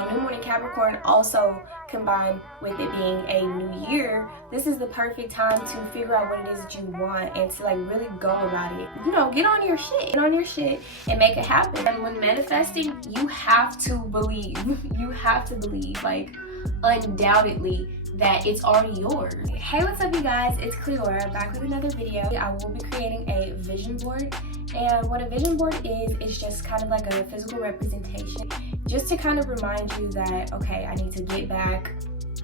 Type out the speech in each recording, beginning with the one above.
New moon in Capricorn also combined with it being a new year, this is the perfect time to figure out what it is that you want and to like really go about it. You know, get on your shit and make it happen. And when manifesting, you have to believe. You have to believe, like, undoubtedly, that it's already yours. Hey, what's up, you guys? It's Cleora back with another video. I will be creating a vision board, and what a vision board is just kind of like a physical representation, just to kind of remind you that, okay, I need to get back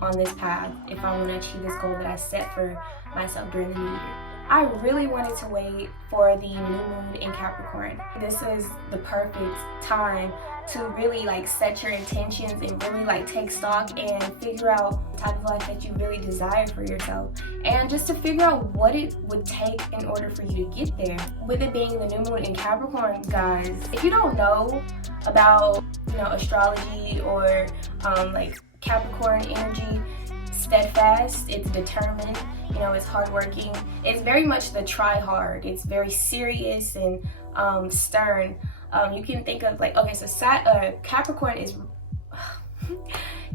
on this path if I want to achieve this goal that I set for myself during the new year. I really wanted to wait for the new moon in Capricorn. This is the perfect time to really like set your intentions and really like take stock and figure out the type of life that you really desire for yourself, and just to figure out what it would take in order for you to get there. With it being the new moon in Capricorn, guys, if you don't know about, you know, astrology or like Capricorn energy, steadfast, it's determined, you know, it's hardworking, it's very much the try hard, it's very serious and stern. You can think of like, okay, so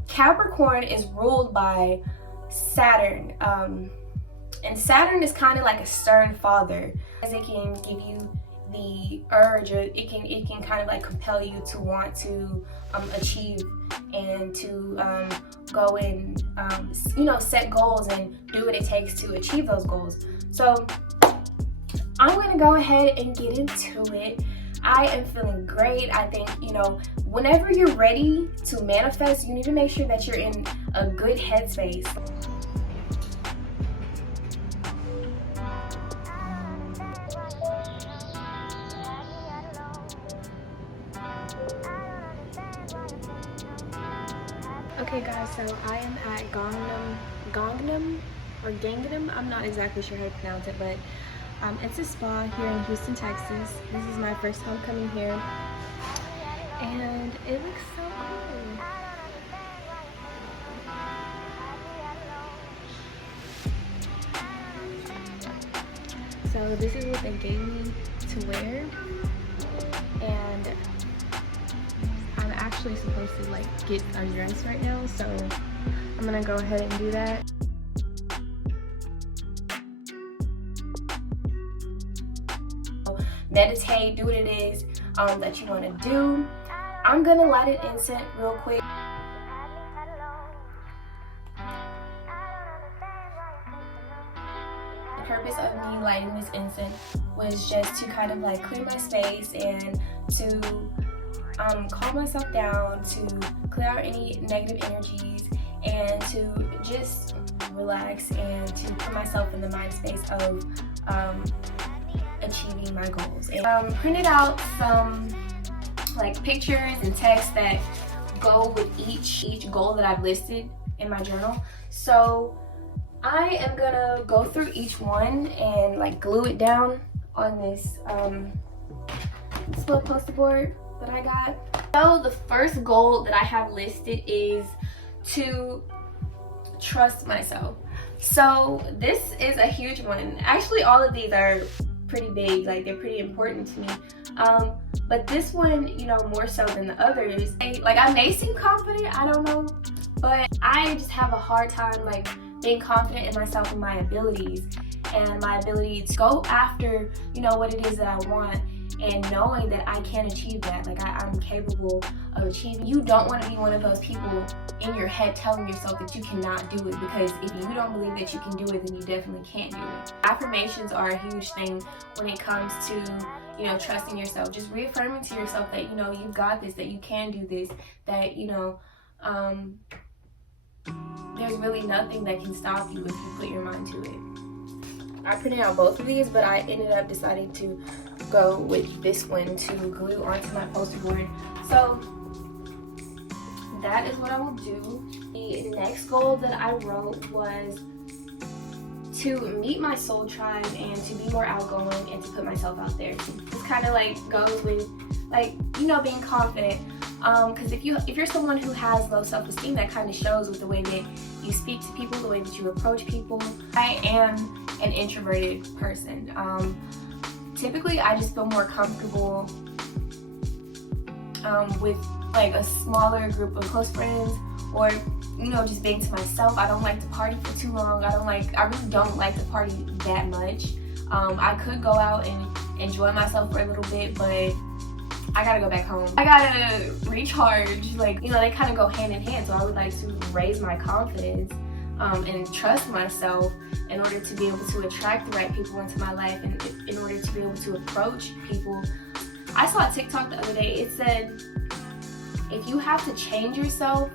Capricorn is ruled by Saturn, and Saturn is kind of like a stern father, as it can give you the urge, or it can kind of like compel you to want to achieve and to go and you know, set goals and do what it takes to achieve those goals. So I'm gonna go ahead and get into it. I am feeling great. I think, you know, whenever you're ready to manifest, you need to make sure that you're in a good headspace. Okay guys, so I am at Gangnam, I'm not exactly sure how to pronounce it, but it's a spa here in Houston, Texas. This is my first time coming here, and it looks so cool. So this is what they gave me to wear, and I'm actually supposed to like get undressed right now, so I'm gonna go ahead and do that. Meditate, do what it is that you want to do. I'm gonna light an incense real quick. The purpose of me lighting this incense was just to kind of like clear my space and to calm myself down, to clear out any negative energies, and to just relax and to put myself in the mind space of achieving my goals. And printed out some like pictures and text that go with each goal that I've listed in my journal. So I am gonna go through each one and like glue it down on this little poster board that I got. So the first goal that I have listed is to trust myself. So this is a huge one. Actually, all of these are pretty big, like they're pretty important to me, but this one, you know, more so than the others. I may seem confident, I don't know, but I just have a hard time like being confident in myself and my abilities, and my ability to go after, you know, what it is that I want, and knowing that I can achieve that, like I'm capable of achieving. You don't want to be one of those people in your head telling yourself that you cannot do it, because if you don't believe that you can do it, then you definitely can't do it. Affirmations are a huge thing when it comes to, you know, trusting yourself. Just reaffirming to yourself that, you know, you've got this, that you can do this, that, you know, there's really nothing that can stop you if you put your mind to it. I printed out both of these, but I ended up deciding to go with this one to glue onto my poster board. So that is what I will do. The next goal that I wrote was to meet my soul tribe and to be more outgoing and to put myself out there. This kind of like goes with, like, you know, being confident. Because if you're someone who has low self-esteem, that kind of shows with the way that you speak to people, the way that you approach people. I am an introverted person. Typically, I just feel more comfortable with like a smaller group of close friends, or you know, just being to myself. I don't like to party for too long. I really don't like to party that much. I could go out and enjoy myself for a little bit, but I gotta go back home. I gotta recharge. Like, you know, they kind of go hand in hand. So I would like to raise my confidence and trust myself in order to be able to attract the right people into my life, and in order to be able to approach people. I saw a TikTok the other day. It said, if you have to change yourself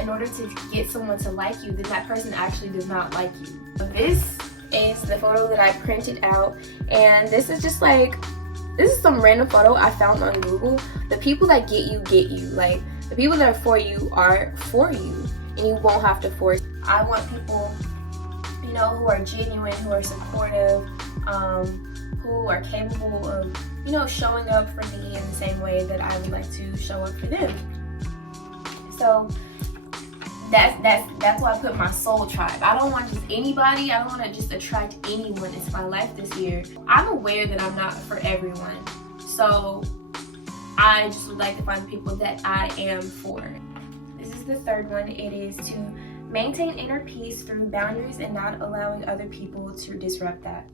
in order to get someone to like you, then that person actually does not like you. This is the photo that I printed out, and this is just like, this is some random photo I found on Google. The people that get you. Like, the people that are for you, and you won't have to force. I want people, you know, who are genuine, who are supportive, who are capable of, you know, showing up for me in the same way that I would like to show up for them. So that's why I put my soul tribe. I don't want just anybody. I don't want to just attract anyone into my life this year. I'm aware that I'm not for everyone, so I just would like to find people that I am for. This is the third one. It is to maintain inner peace through boundaries and not allowing other people to disrupt that.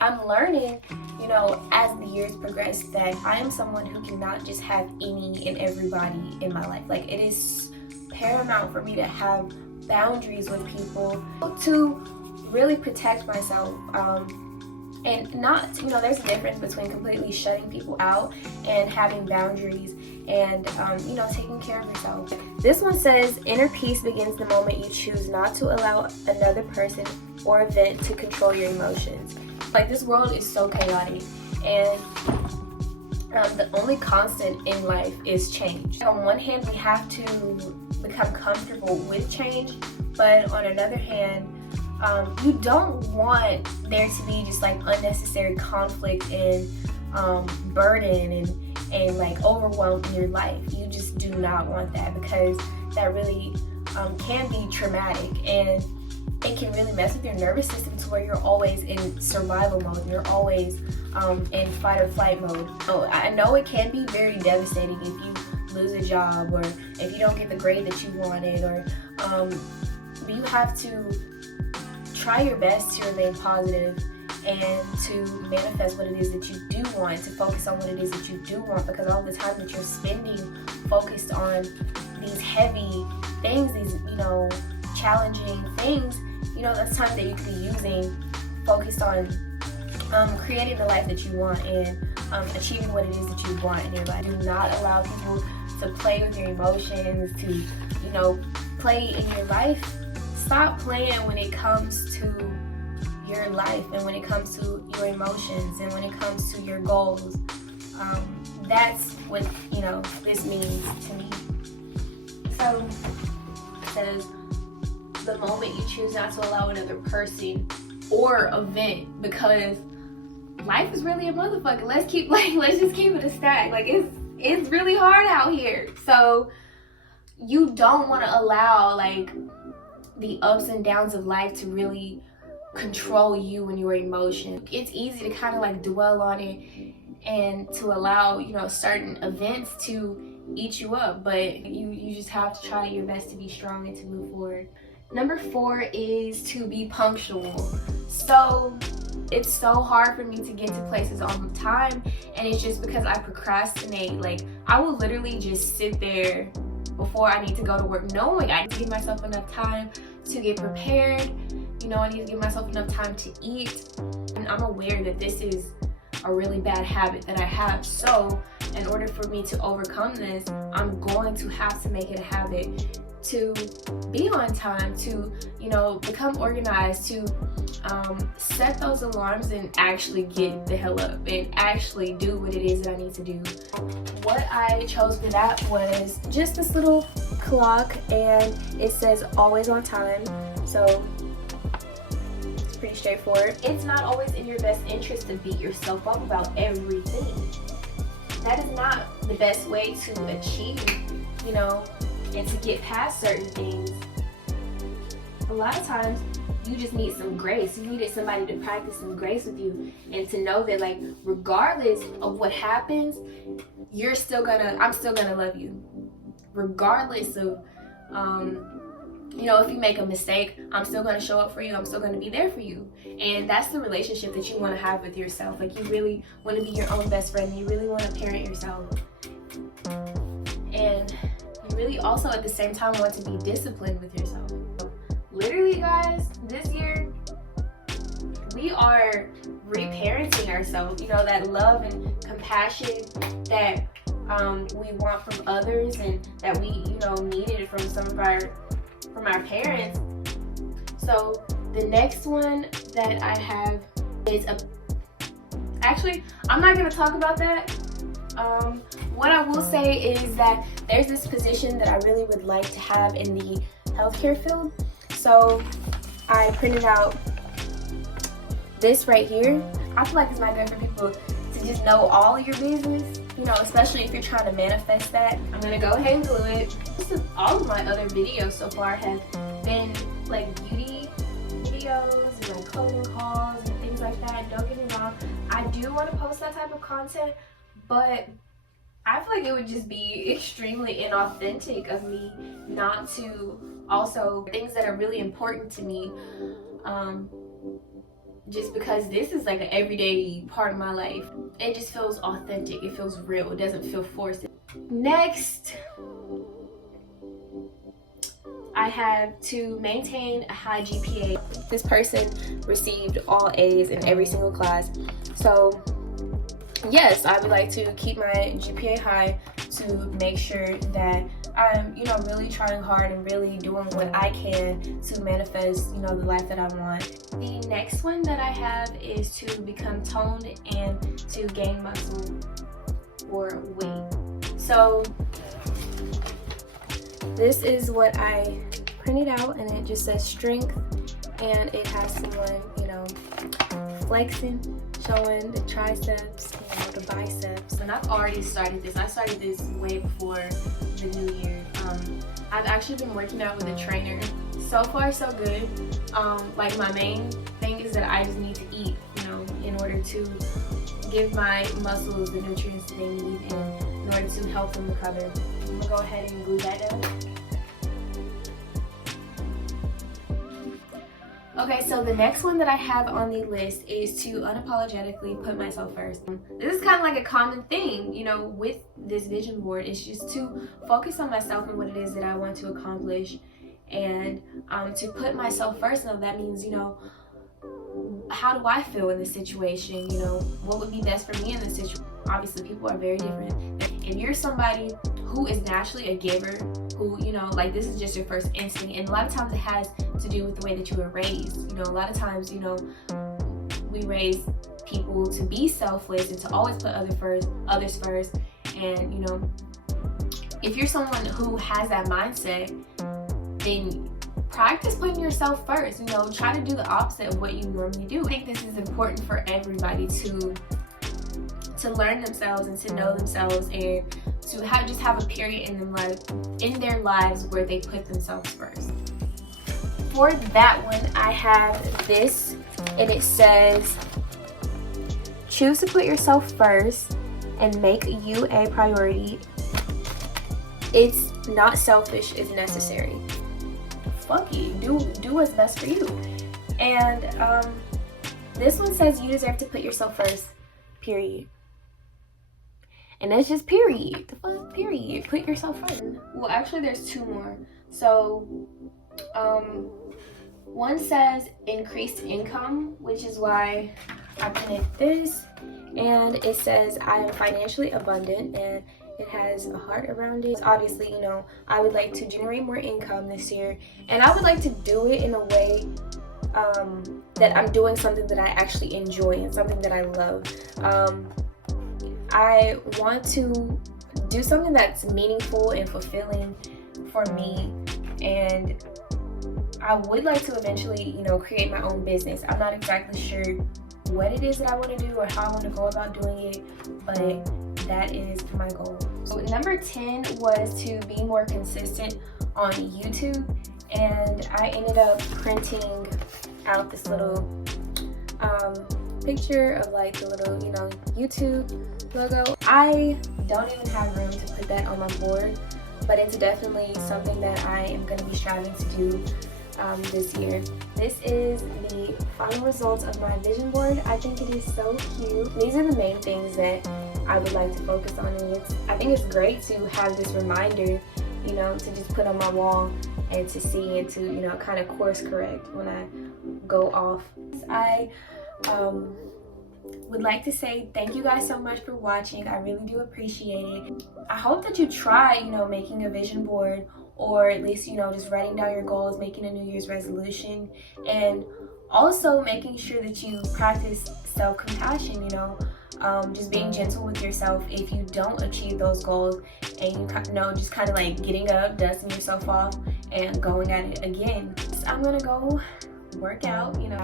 I'm learning, you know, as the years progress, that I am someone who cannot just have any and everybody in my life. Like, it is paramount for me to have boundaries with people, to really protect myself, and not, you know, there's a difference between completely shutting people out and having boundaries and, you know, taking care of yourself. This one says, inner peace begins the moment you choose not to allow another person or event to control your emotions. Like, this world is so chaotic, and the only constant in life is change. On one hand, we have to become comfortable with change, but on another hand, you don't want there to be just like unnecessary conflict and burden and like overwhelm in your life. You just do not want that, because that really can be traumatic, and it can really mess with your nervous system to where you're always in survival mode. You're always in fight or flight mode. So I know it can be very devastating if you lose a job, or if you don't get the grade that you wanted, or you have to try your best to remain positive and to manifest what it is that you do want, to focus on what it is that you do want, because all the time that you're spending focused on these heavy things, these, you know, challenging things, you know, that's time that you could be using focused on creating the life that you want and achieving what it is that you want in your life. Do not allow people to play with your emotions, to, you know, play in your life. Stop playing when it comes to your life, and when it comes to your emotions, and when it comes to your goals. That's what, you know, this means to me. So it says, the moment you choose not to allow another person or event, because life is really a motherfucker. Let's just keep it a stack. Like, it's really hard out here. So you don't want to allow like the ups and downs of life to really control you and your emotion. It's easy to kind of like dwell on it and to allow, you know, certain events to eat you up, but you just have to try your best to be strong and to move forward. Number 4 is to be punctual. So it's so hard for me to get to places on time, and it's just because I procrastinate. Like, I will literally just sit there before I need to go to work, knowing I need to give myself enough time to get prepared. You know, I need to give myself enough time to eat. And I'm aware that this is a really bad habit that I have. So in order for me to overcome this, I'm going to have to make it a habit to be on time, to, you know, become organized, to set those alarms and actually get the hell up and actually do what it is that I need to do. What I chose for that was just this little clock, and it says always on time. So it's pretty straightforward. It's not always in your best interest to beat yourself up about everything. That is not the best way to achieve, and to get past certain things. A lot of times you just need some grace. You needed somebody to practice some grace with you, and to know that, like, regardless of what happens, I'm still gonna love you. Regardless of, you know, if you make a mistake, I'm still gonna show up for you. I'm still gonna be there for you. And that's the relationship that you wanna have with yourself. Like, you really wanna be your own best friend. You really wanna parent yourself. And you really also, at the same time, want to be disciplined with yourself. Literally, guys, this year, we are reparenting ourselves. You know, that love and compassion that we want from others, and that we, you know, needed from our parents. So the next one that I have is actually, I'm not gonna talk about that. What I will say is that there's this position that I really would like to have in the healthcare field. So I printed out this right here. I feel like it's not good for people to just know all of your business, you know, especially if you're trying to manifest that. I'm gonna go ahead and glue it. All of my other videos so far have been like beauty videos and like clothing hauls and things like that. Don't get me wrong, I do want to post that type of content, but I feel like it would just be extremely inauthentic of me not to also things that are really important to me, just because this is like an everyday part of my life. It just feels authentic, it feels real, it doesn't feel forced. Next, I have to maintain a high GPA. This person received all A's in every single class, so yes, I would like to keep my GPA high to make sure that I'm, you know, really trying hard and really doing what I can to manifest, you know, the life that I want. The next one that I have is to become toned and to gain muscle or weight. So this is what I printed out, and it just says strength, and it has someone, you know, flexing, showing the triceps, you know, the biceps. And I've already started this. I started this way before the new year. I've actually been working out with a trainer. So far, so good. Like, my main thing is that I just need to eat, you know, in order to give my muscles the nutrients that they need, and in order to help them recover. I'm gonna go ahead and glue that down. Okay, so the next one that I have on the list is to unapologetically put myself first. This is kind of like a common thing, you know, with this vision board. It's just to focus on myself and what it is that I want to accomplish, and to put myself first. Now that means, you know, how do I feel in this situation? You know, what would be best for me in this situation? Obviously, people are very different. And you're somebody who is naturally a giver, who, you know, like, this is just your first instinct. And a lot of times it has to do with the way that you were raised. You know, a lot of times, you know, we raise people to be selfless and to always put others first. And, you know, if you're someone who has that mindset, then practice putting yourself first. You know, try to do the opposite of what you normally do. I think this is important for everybody to learn themselves and to know themselves, and to have a period in their lives where they put themselves first. For that one, I have this, and it says, choose to put yourself first and make you a priority. It's not selfish, it's necessary. Fuck you, do what's best for you. And this one says you deserve to put yourself first, period. And that's just period. The fuck, period. Put yourself first. Well, actually, there's two more. So, one says increased income, which is why I printed this. And it says I am financially abundant, and it has a heart around it. Obviously, you know, I would like to generate more income this year, and I would like to do it in a way that I'm doing something that I actually enjoy and something that I love. I want to do something that's meaningful and fulfilling for me, and I would like to eventually, you know, create my own business. I'm not exactly sure what it is that I want to do or how I want to go about doing it, but that is my goal. So number 10 was to be more consistent on YouTube, and I ended up printing out this little picture of like the little, you know, YouTube logo. I don't even have room to put that on my board, but it's definitely something that I am going to be striving to do this year. This is the final results of my vision board. I think it is so cute. These are the main things that I would like to focus on, and I think it's great to have this reminder, you know, to just put on my wall and to see and to, you know, kind of course correct when I go off. I would like to say thank you guys so much for watching. I really do appreciate it. I hope that you try, you know, making a vision board, or at least, you know, just writing down your goals, making a New Year's resolution, and also making sure that you practice self-compassion, you know, just being gentle with yourself if you don't achieve those goals, and you know, just kind of like getting up, dusting yourself off, and going at it again. So I'm gonna go work out, you know.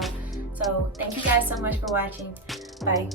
So thank you guys so much for watching. Bye.